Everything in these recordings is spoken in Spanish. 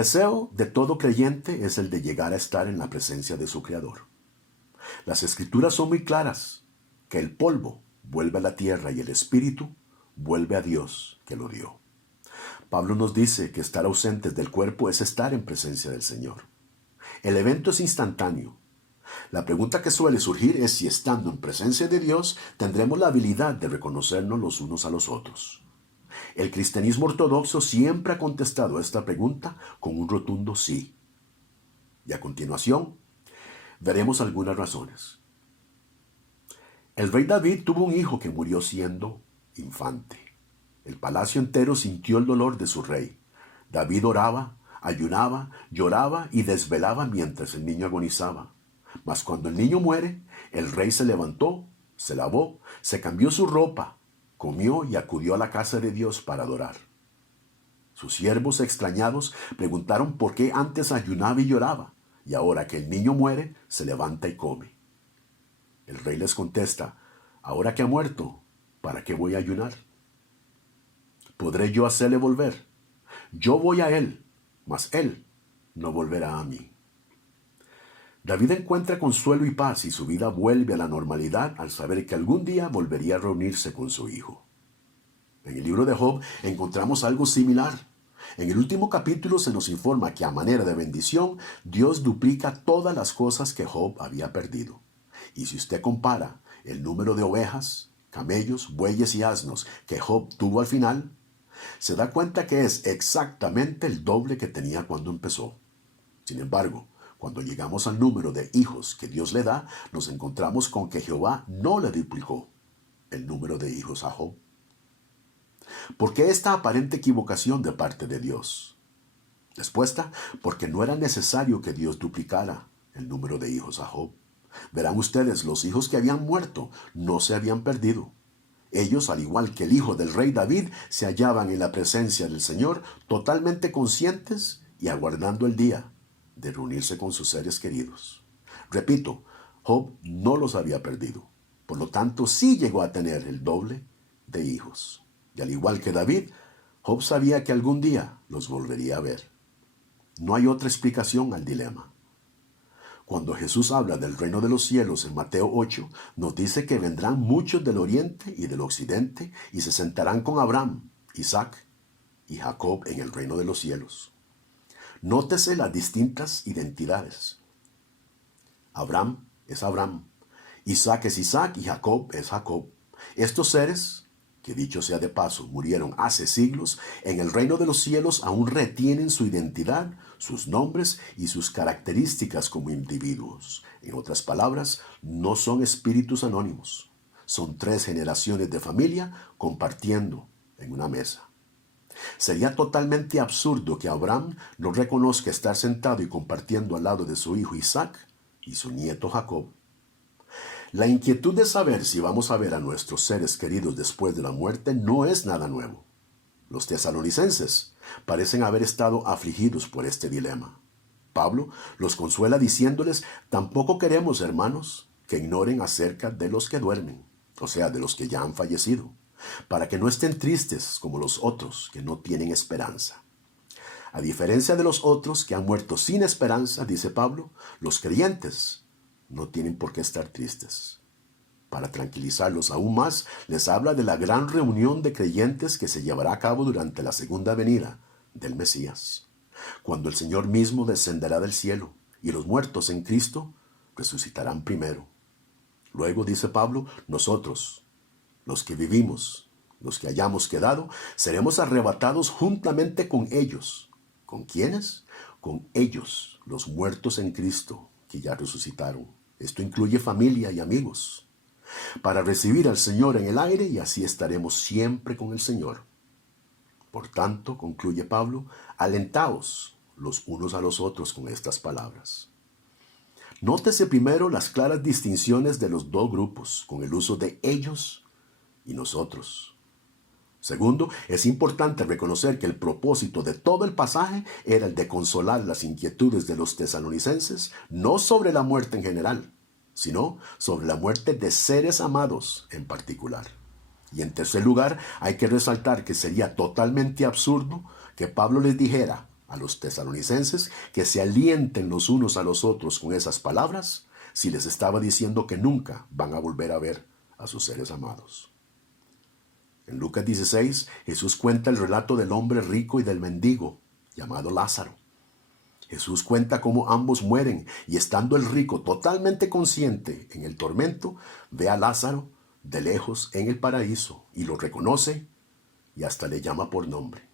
deseo de todo creyente es el de llegar a estar en la presencia de su Creador. Las Escrituras son muy claras, que el polvo vuelve a la tierra y el espíritu vuelve a Dios que lo dio. Pablo nos dice que estar ausentes del cuerpo es estar en presencia del Señor. El evento es instantáneo. La pregunta que suele surgir es si estando en presencia de Dios tendremos la habilidad de reconocernos los unos a los otros. El cristianismo ortodoxo siempre ha contestado a esta pregunta con un rotundo sí. Y a continuación, veremos algunas razones. El rey David tuvo un hijo que murió siendo infante. El palacio entero sintió el dolor de su rey. David oraba, ayunaba, lloraba y desvelaba mientras el niño agonizaba. Mas cuando el niño muere, el rey se levantó, se lavó, se cambió su ropa, comió y acudió a la casa de Dios para adorar. Sus siervos extrañados preguntaron por qué antes ayunaba y lloraba, y ahora que el niño muere, se levanta y come. El rey les contesta, ahora que ha muerto, ¿para qué voy a ayunar? ¿Podré yo hacerle volver? Yo voy a él, mas él no volverá a mí. David encuentra consuelo y paz y su vida vuelve a la normalidad al saber que algún día volvería a reunirse con su hijo. En el libro de Job encontramos algo similar. En el último capítulo se nos informa que a manera de bendición, Dios duplica todas las cosas que Job había perdido. Y si usted compara el número de ovejas, camellos, bueyes y asnos que Job tuvo al final, se da cuenta que es exactamente el doble que tenía cuando empezó. Sin embargo, cuando llegamos al número de hijos que Dios le da, nos encontramos con que Jehová no le duplicó el número de hijos a Job. ¿Por qué esta aparente equivocación de parte de Dios? Respuesta, porque no era necesario que Dios duplicara el número de hijos a Job. Verán ustedes, los hijos que habían muerto no se habían perdido. Ellos, al igual que el hijo del rey David, se hallaban en la presencia del Señor, totalmente conscientes y aguardando el día de reunirse con sus seres queridos. Repito, Job no los había perdido. Por lo tanto, sí llegó a tener el doble de hijos. Y al igual que David, Job sabía que algún día los volvería a ver. No hay otra explicación al dilema. Cuando Jesús habla del reino de los cielos en Mateo 8, nos dice que vendrán muchos del oriente y del occidente y se sentarán con Abraham, Isaac y Jacob en el reino de los cielos. Nótese las distintas identidades. Abraham es Abraham, Isaac es Isaac y Jacob es Jacob. Estos seres, que dicho sea de paso, murieron hace siglos, en el reino de los cielos aún retienen su identidad, sus nombres y sus características como individuos. En otras palabras, no son espíritus anónimos. Son 3 generaciones de familia compartiendo en una mesa. Sería totalmente absurdo que Abraham no reconozca estar sentado y compartiendo al lado de su hijo Isaac y su nieto Jacob. La inquietud de saber si vamos a ver a nuestros seres queridos después de la muerte no es nada nuevo. Los tesalonicenses parecen haber estado afligidos por este dilema. Pablo los consuela diciéndoles, tampoco queremos, hermanos, que ignoren acerca de los que duermen, o sea, de los que ya han fallecido, para que no estén tristes como los otros que no tienen esperanza. A diferencia de los otros que han muerto sin esperanza, dice Pablo, los creyentes no tienen por qué estar tristes. Para tranquilizarlos aún más, les habla de la gran reunión de creyentes que se llevará a cabo durante la segunda venida del Mesías, cuando el Señor mismo descenderá del cielo y los muertos en Cristo resucitarán primero. Luego, dice Pablo, nosotros, los que vivimos, los que hayamos quedado, seremos arrebatados juntamente con ellos. ¿Con quiénes? Con ellos, los muertos en Cristo, que ya resucitaron. Esto incluye familia y amigos, para recibir al Señor en el aire y así estaremos siempre con el Señor. Por tanto, concluye Pablo, alentaos los unos a los otros con estas palabras. Nótese primero las claras distinciones de los 2 grupos, con el uso de ellos y nosotros. Segundo, es importante reconocer que el propósito de todo el pasaje era el de consolar las inquietudes de los tesalonicenses, no sobre la muerte en general, sino sobre la muerte de seres amados en particular. Y en tercer lugar, hay que resaltar que sería totalmente absurdo que Pablo les dijera a los tesalonicenses que se alienten los unos a los otros con esas palabras si les estaba diciendo que nunca van a volver a ver a sus seres amados? En Lucas 16, Jesús cuenta el relato del hombre rico y del mendigo llamado Lázaro. Jesús cuenta cómo ambos mueren y estando el rico totalmente consciente en el tormento, ve a Lázaro de lejos en el paraíso y lo reconoce y hasta le llama por nombre.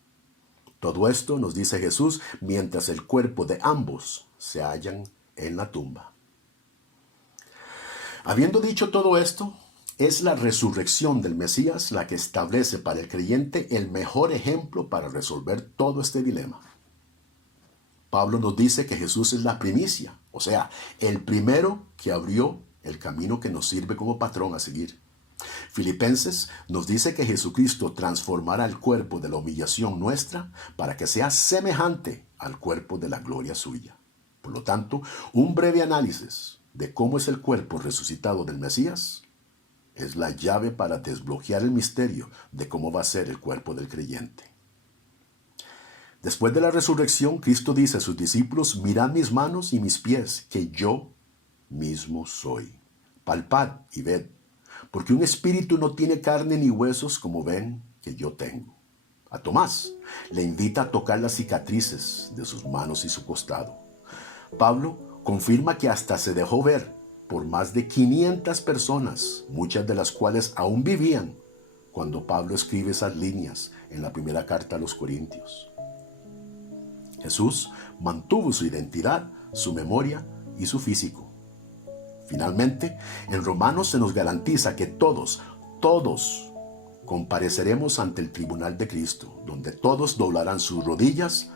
Todo esto nos dice Jesús mientras el cuerpo de ambos se hallan en la tumba. Habiendo dicho todo esto, es la resurrección del Mesías la que establece para el creyente el mejor ejemplo para resolver todo este dilema. Pablo nos dice que Jesús es la primicia, o sea, el primero que abrió el camino que nos sirve como patrón a seguir. Filipenses nos dice que Jesucristo transformará el cuerpo de la humillación nuestra para que sea semejante al cuerpo de la gloria suya. Por lo tanto, un breve análisis de cómo es el cuerpo resucitado del Mesías es la llave para desbloquear el misterio de cómo va a ser el cuerpo del creyente. Después de la resurrección, Cristo dice a sus discípulos: mirad mis manos y mis pies, que yo mismo soy. Palpad y ved, porque un espíritu no tiene carne ni huesos como ven que yo tengo. A Tomás le invita a tocar las cicatrices de sus manos y su costado. Pablo confirma que hasta se dejó ver por más de 500 personas, muchas de las cuales aún vivían cuando Pablo escribe esas líneas en la primera carta a los Corintios. Jesús mantuvo su identidad, su memoria y su físico. Finalmente, en Romanos se nos garantiza que todos compareceremos ante el tribunal de Cristo, donde todos doblarán sus rodillas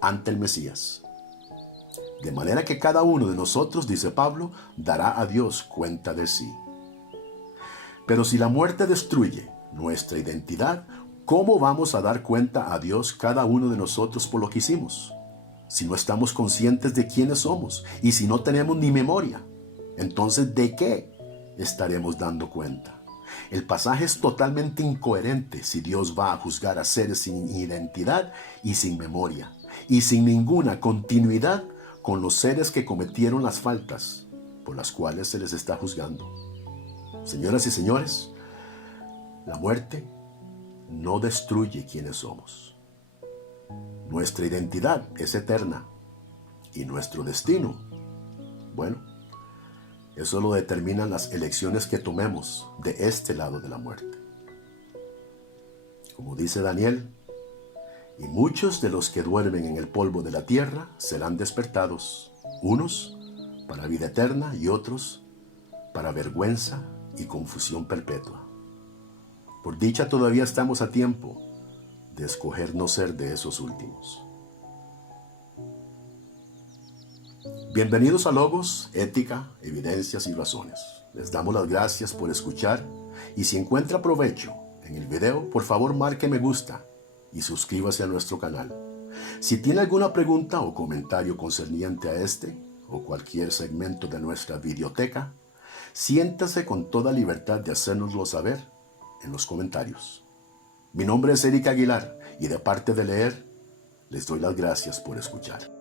ante el Mesías. De manera que cada uno de nosotros, dice Pablo, dará a Dios cuenta de sí. Pero si la muerte destruye nuestra identidad, ¿cómo vamos a dar cuenta a Dios cada uno de nosotros por lo que hicimos? Si no estamos conscientes de quiénes somos y si no tenemos ni memoria, entonces ¿de qué estaremos dando cuenta? El pasaje es totalmente incoherente si Dios va a juzgar a seres sin identidad y sin memoria, y sin ninguna continuidad con los seres que cometieron las faltas por las cuales se les está juzgando. Señoras y señores, la muerte no destruye quiénes somos. Nuestra identidad es eterna y nuestro destino, bueno, eso lo determinan las elecciones que tomemos de este lado de la muerte. Como dice Daniel, y muchos de los que duermen en el polvo de la tierra serán despertados, unos para vida eterna y otros para vergüenza y confusión perpetua. Por dicha todavía estamos a tiempo de escoger no ser de esos últimos. Bienvenidos a Logos, Ética, Evidencias y Razones. Les damos las gracias por escuchar y si encuentra provecho en el video, por favor marque me gusta y suscríbase a nuestro canal. Si tiene alguna pregunta o comentario concerniente a este o cualquier segmento de nuestra videoteca, siéntase con toda libertad de hacérnoslo saber en los comentarios. Mi nombre es Eric Aguilar y de parte de Leer, les doy las gracias por escuchar.